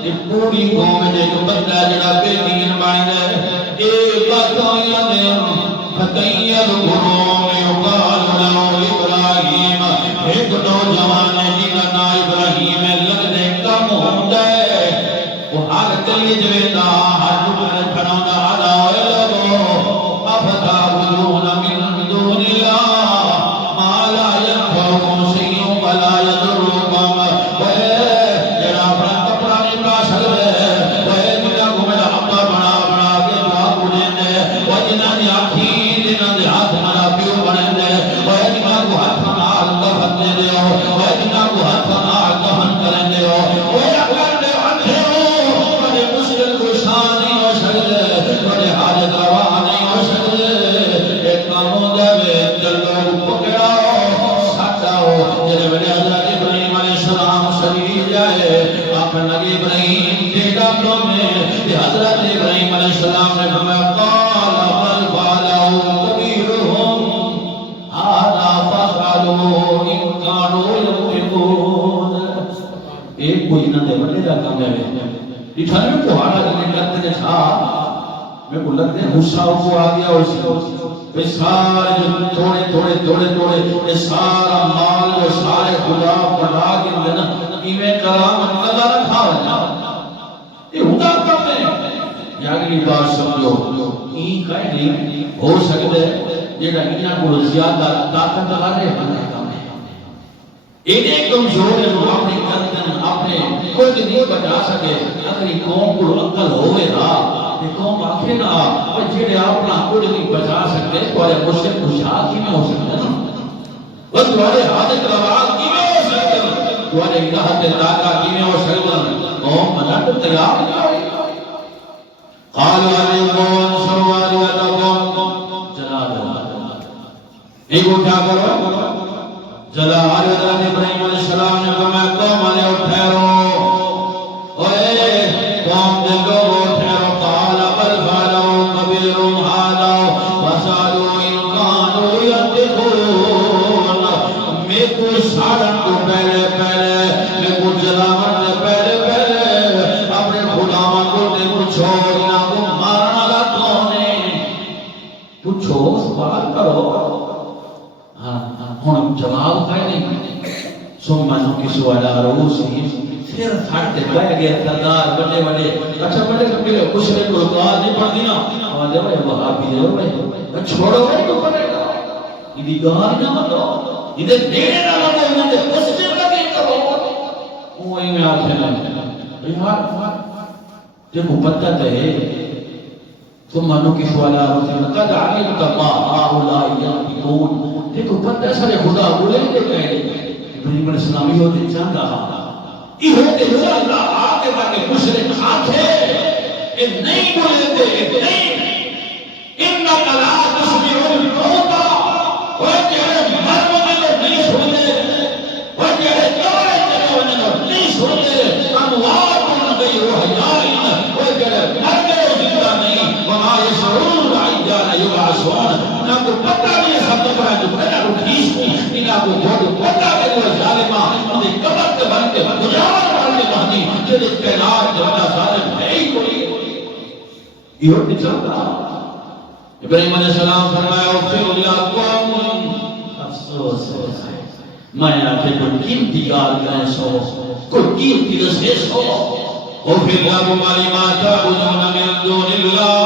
ایک پوری قوم دے ایک بندہ جڑا بے دین بن گئے اے باتاں نے فتیہ الگروہ ایک نوجوان ہے جی کا نام ابراہیم ہے لگنے کم ہوتا ہے وہ ہر چلی جویدہ ہر دکھنے پھنونا آدھا ہوئے لگو افتا بدون من دون اللہ ما لا ینفعکم شیئوں ولا یضرکم وے جڑا اپنا کپڑا نہیں پا سکتے وے جنہ کو میرا ابا بنا کے دعا کنے دے وہ جنہ دی آنکھی جنہ دی ہاتھ منا پیو بنے دے وہ جنہ کو ہاتھ دے دیو وہ جنہ کو ہاتھ نال دہن کریں دیو وہ اگر دے اندھے ہو بڑے مشکل کشان نہیں ہو سکتے بڑے حاجت روا نہیں ہو سکتے ایک کاموں دے میں چلو پکڑاؤ ساتھاؤ جنہیں میرے حضرت ابراہیم علیہ السلام شریف جائے آپ نبی ابراہیم دیکھا تو میں کہ حضرت ابراہیم علیہ السلام نے فرمایا قال بل فعلوا کبیرہم هذا فعلوا ایک کوئی نہ دے بڑے دا کام ہے اتھا میں پہاڑا جنہیں کرتے نے چھا میں کو لگتے ہیں غصہ کو آ گیا اسی سارے جو تھوڑے سارا مال جو سارے خدا بڑھا کے دینا ایمیں کرام نظر رکھا رہا یہ خدا کام ہے یا اگلی بات سمجھو این کہیں نہیں ہو سکتے یہ انہاں کو زیادہ طاقت لگا رہے ہیں ایک کمزور ہے وہ اپنے گردن اپنے خود نہیں بچا سکے اگر یہ قوم کو عقل ہوئے گا یہ قوم آکھے گا اور جڑے اپنا خود نہیں بچا سکتے تو آیا مشکل خوشحال کی میں ہو سکتے نا وہ تمہارے حاجت رواز کی میں ہو سکتے تمہارے الہت طاقت کی میں ہو سکتے قوم مدد تیار نہیں قالوا علیکم انصروا آلہتکم جلال ایک وہ کیا کرو جلال حضرت ابراہیم علیہ السلام نے فرمایا قوم علیہ اٹھیرو اے قوم دے لوگ اٹھیرو قال بل فعلوا کبیرہم ھذا وسألوا ان كانوا ينطقون میں کو سارن کو پہلے میں کو جلاون نے پہلے اپنے خداوند کو دے پوچھو انہاں کو مارنا لا کون ہے پوچھو سوال کرو ہن جواب ہے نہیں سمانوں کی سوالا روسی پھر پھٹ پہ گیا سردار بڑے اچھا بڑے کچھ نے کوئی دعا نہیں پڑھ دینا آدھے بھائی وہابی دے بھائی چھوڑو بھائی تو پڑھے گا یہ دعا نہ مانو ادھر دینے نہ مانو ادھر مسجد کا بھی کرو وہی میں آپ سے دیکھو پتہ تو ہے ثم نكشف على رؤوسهم قد علمت ما هؤلاء ينطقون. دیکھو پتہ سارے خدا بولے دے کہے ابراہیم علیہ السلام یہ ہوتے چاہتا یہ ہوتے چاہتا آتے تاکہ مشرک آتے یہ نہیں بولے دے نہیں انك لا تسمع الموتى وہ کہے مرنے کو نہیں سنتے وہ کہے جانے کو نہیں سنتے اموات غیر حیاء وہ کہے مرنے زندہ نہیں وما يشعرون ايان يبعثون. نہ کو پتہ نہیں سب کو جو پتہ اٹھیس نہیں نہ کو جو پتہ ہے وہ ظالماں انہیں قبر کے بن کے گزار بن کے بہنی جڑے کائنات جو ظالم ہے ہی کوئی یہ نہیں چلتا. ابراہیم علیہ السلام فرمایا اغفر لکم افسوس ہے میں آتے کوئی قیمتی یاد کریں سو کوئی قیمتی رسے سو اغفر لکم ما تعبدون من دون اللہ.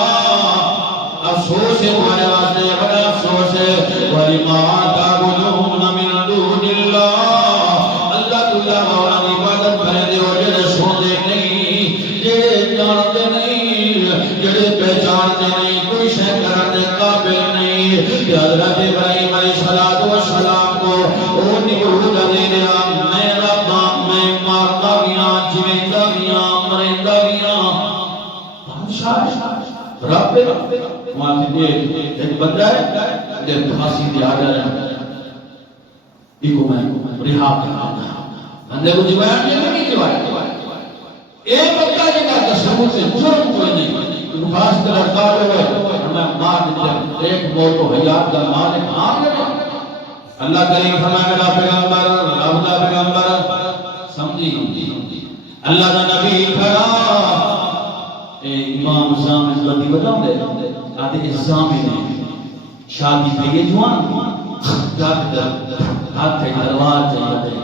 افسوس ہے تمہارے واسطے بڑا افسوس ہے وَلِمَا تَعْبُدُونَ مِن دُونِ اللَّهِ. اللہ تعالیٰ مولا کی عبادت کرے دے اور جڑے سوندے نہیں جڑے جانتے نہیں جڑے پہچانتے نہیں کوئی شے کرنے قابل نہیں. حضرت ابراہیم علیہ السلام کو وہ نمرود نے دیا میں رب میں مارتا گیا جیتا گیا مرتا گیا بادشاہ رب وہاں سے ایک بندہ ہے جب پھانسی دیا جا رہا ہے ایک میں رہا کرنا بندے کو جوائیں یہ نہیں جوائیں ایک بندہ جگہ تصور سے جرم کوئی نہیں خاص طرح کار ہوئے ہمیں مار دیتے ایک موت و حیات کا مالک آن گئے. اللہ کریم فرمائے میرا پیغمبر رابطہ پیغمبر سمجھی اللہ کا نبی کھڑا امام زامن بدی بتاؤں دے آتے زامن شادی پہ یہ جوان ہاتھ پہ دروار چاہیے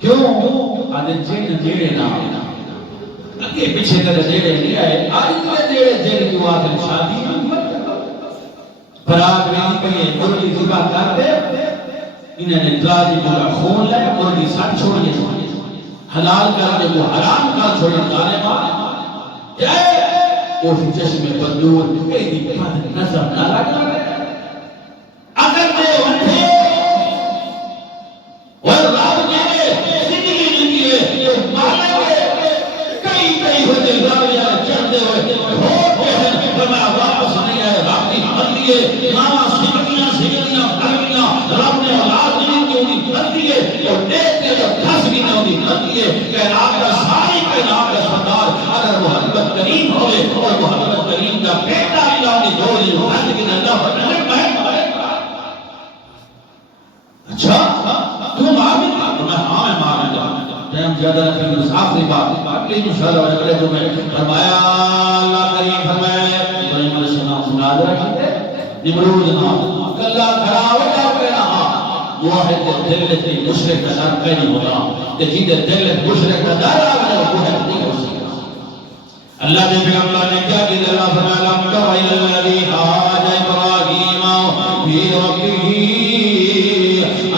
کیوں آتے جیڑے نام اگے پیچھے کرے جیڑے نہیں آئے آئے جیڑے جو آتے شادی برات رہی کریے مرلی ذکا کرتے انہیں نے دراجی پورا خون لے مرلی ساتھ چھوڑیے حلال کرتے وہ حرام کا چھوڑے جانے ماں جائے وہ پھر چشم بدور کئی دی پھر نظر نہ لگا اگر دے اٹھے اور رب جائے زندگی زندگی ہے مانے گے کئی ہوتے راویہ چڑھتے ہوئے ہوتے ہیں فرمایا واپس نہیں آئے رب کی حمد دیئے ماما سگڑیاں کرمیاں رب نے اولاد نہیں کی انہیں کر دیئے اور دیکھتے جب دھس بھی نہیں انہیں کر دیئے کائنات کا ساری کائنات کا سردار اگر محمد کریم ہوئے اور محمد کریم کا بیٹا اللہ نے جو لی ہوا لیکن اللہ فرمائے میں اچھا تم آمین میں ہاں میں مارن جا ٹائم زیادہ رکھیں گے آخری بات لیکن انشاءاللہ اگلے تمہیں فرمایا اللہ کریم فرمائے ابراہیم علیہ السلام مناظرہ کی نمرود نام کلا کھڑا ہو جا پہ رہا واحد دل سے مشرک کا در کہیں ہوتا کہ جیدے دل مشرک کا در آگے وہ ہے نہیں ہو سکتا. اللہ نے پیغمبر نے کیا کہ اللہ فرمایا لم تر الى الذي حاج ابراهيم في ربه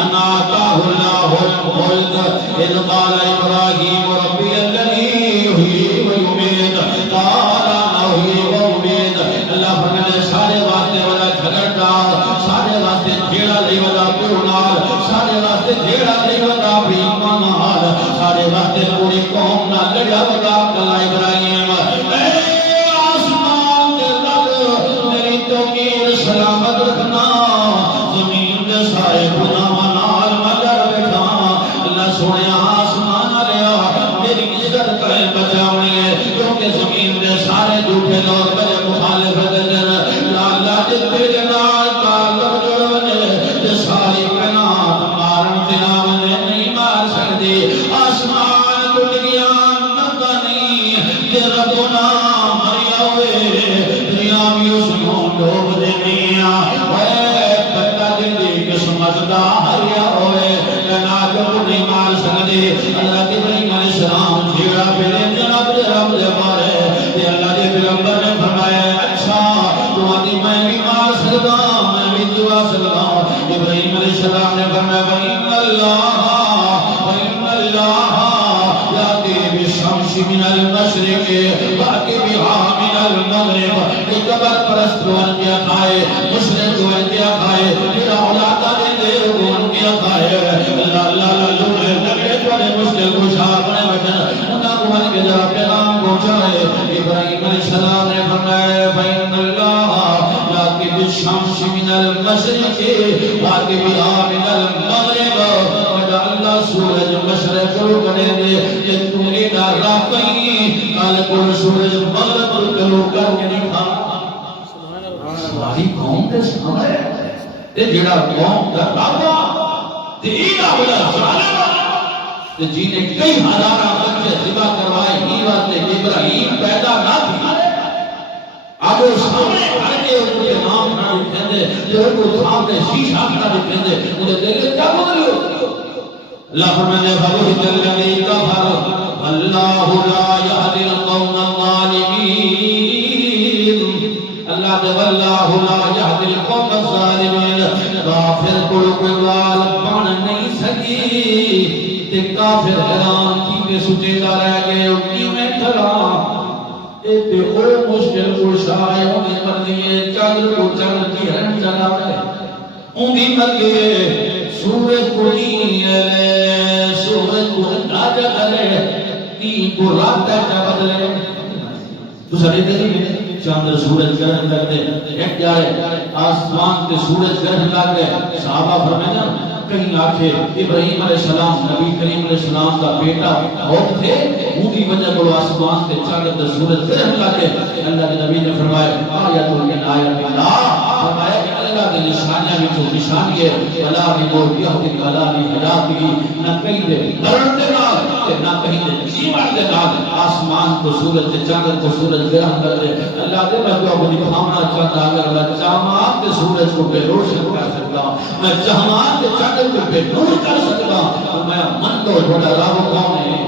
ان آتاه الله الملك اذ قال ابراهيم ربي الذي يحيي ويميت قال انا احيي واميت. اللہ فرمایا سارے واسطے والا جھگڑا سارے واسطے جیڑا لئی والا پیونال سارے واسطے جیڑا لئی والا بیمانال سارے واسطے پوری قوم نہ لڑا والا کلا ابراہیم سلامت رکھنا زمین دے سائے گناہ نال مگر بیٹھا اللہ سونے آسمان لیا میری عزت کرے بچاونی ہے کیونکہ زمین دے سارے جھوٹے لوگ میرے مخالف دن اللہ جتے جنال تعلق جڑونے تے ساری کائنات مارن دنام نے نہیں مار سکتی. آسمان ٹوٹ گیا نتا نہیں کہ ربنا مریا ہوئے دنیا میں اس کو ڈوب دے سمجھدا ہریا ہوئے کنا جو نہیں مار سکدے. حضرت ابراہیم علیہ السلام جیڑا پہلے جناب رب دے مارے تے اللہ دے پیغمبر نے فرمایا اچھا تمہاری میں بھی مار سکدا میں بھی دعا سکدا. ابراہیم علیہ السلام نے فرمایا ان اللہ یاتی بالشمس من المشرق وأت بها من المغرب قبر پرست کو ان کیا کھائے مشرق کو ان کیا کھائے پھر اولادا دے دے کو ان کیا کھائے اللہ اللہ اللہ لگے تھوڑے مشکل کو شاہ بنے بچن انہاں کو ان کے جا پیغام پہنچائے ابراہیم علیہ السلام نے فرمایا فإن اللہ یاتی بالشمس من المشرق وأت بها من المغرب وجعل اللہ سورج مشرق کو کرے دے یہ تو ایڈا راپئی کال کو سورج مغرب کو کر کے دکھا ساری قوم کے سامنے تے جڑا قوم دا راوا تے ایڈا بڑا ظالم تے جی نے کئی ہزاراں بچے ذبح کروائے ہی واسطے ابراہیم پیدا نہ تھی اب وہ سامنے کھڑ کے ان کے نام نہ لکھندے جو کو سامنے شیشہ نہ لکھندے انہیں دل میں کیا بول رہے ہو اللہ فرمانے فَبُهِتَ الَّذِي كَفَرَ اللَّهُ لَا يَهْدِي الْقَوْمَ الظَّالِمِينَ اللہ دے واللہ لا يَهْدِي الْقَوْمَ الظَّالِمِينَ کافر کو کوئی وال بن نہیں سکی تے کافر حیران کی کے سجدہ رہ گئے اٹھی میں کھڑا تے او مشکل کو شائع ہونے پر دیئے چادر کو چادر کی ہرن چلا رہے اندھی مر گئے سورج کو نیلے سورج کو اندازہ کرے تین کو رات کا بدلے دوسرے دن میں چاندر سورج گرہن لگ دے ایک جائے آسمان کے سورج گرہن لگ دے صحابہ فرمائے کہیں آکھے ابراہیم علیہ السلام نبی کریم علیہ السلام کا بیٹا بہت تھے ان کی وجہ کو آسمان کے چاندر سورج گرہن لگ دے اللہ کے نبی نے فرمایا آیت من آیت اللہ فرمایا کہ اللہ کے نشانیاں بھی جو نشانی ہے ولا بمور یہدی ولا بحیاتی نہ کہیں دے درن دے نال نہ کہیں دے جیوان دے نال آسمان کو سورج دے چاندر کو سورج گرہن کر دے اللہ دے میں تو اپنی بھامنا چاہتا اگر میں چاہمان دے سورج کو بے روشن کر سکتا ہوں میں چاہمان دے چاندر کو بے نور کر سکتا ہوں میں من کو بڑا راہ کون ہے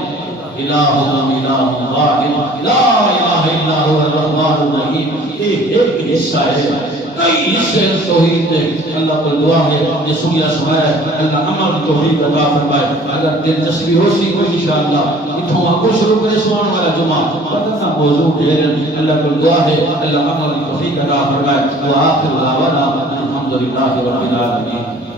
الہم الہ واحد لا الہ الا هو الرحمن الرحیم ایک حصہ ہے کئی حصے توحید دے اللہ کو دعا ہے یہ سنیا سنایا اللہ عمل توحید عطا فرمائے اگر دلچسپی ہو سی کوئی انشاءاللہ اتھوں آپ کو شروع کرے سوان والا جمعہ پتہ موضوع ڈھیر اللہ کو دعا ہے اللہ عمل توحید عطا فرمائے وآخر دعوانا الحمدللہ رب العالمین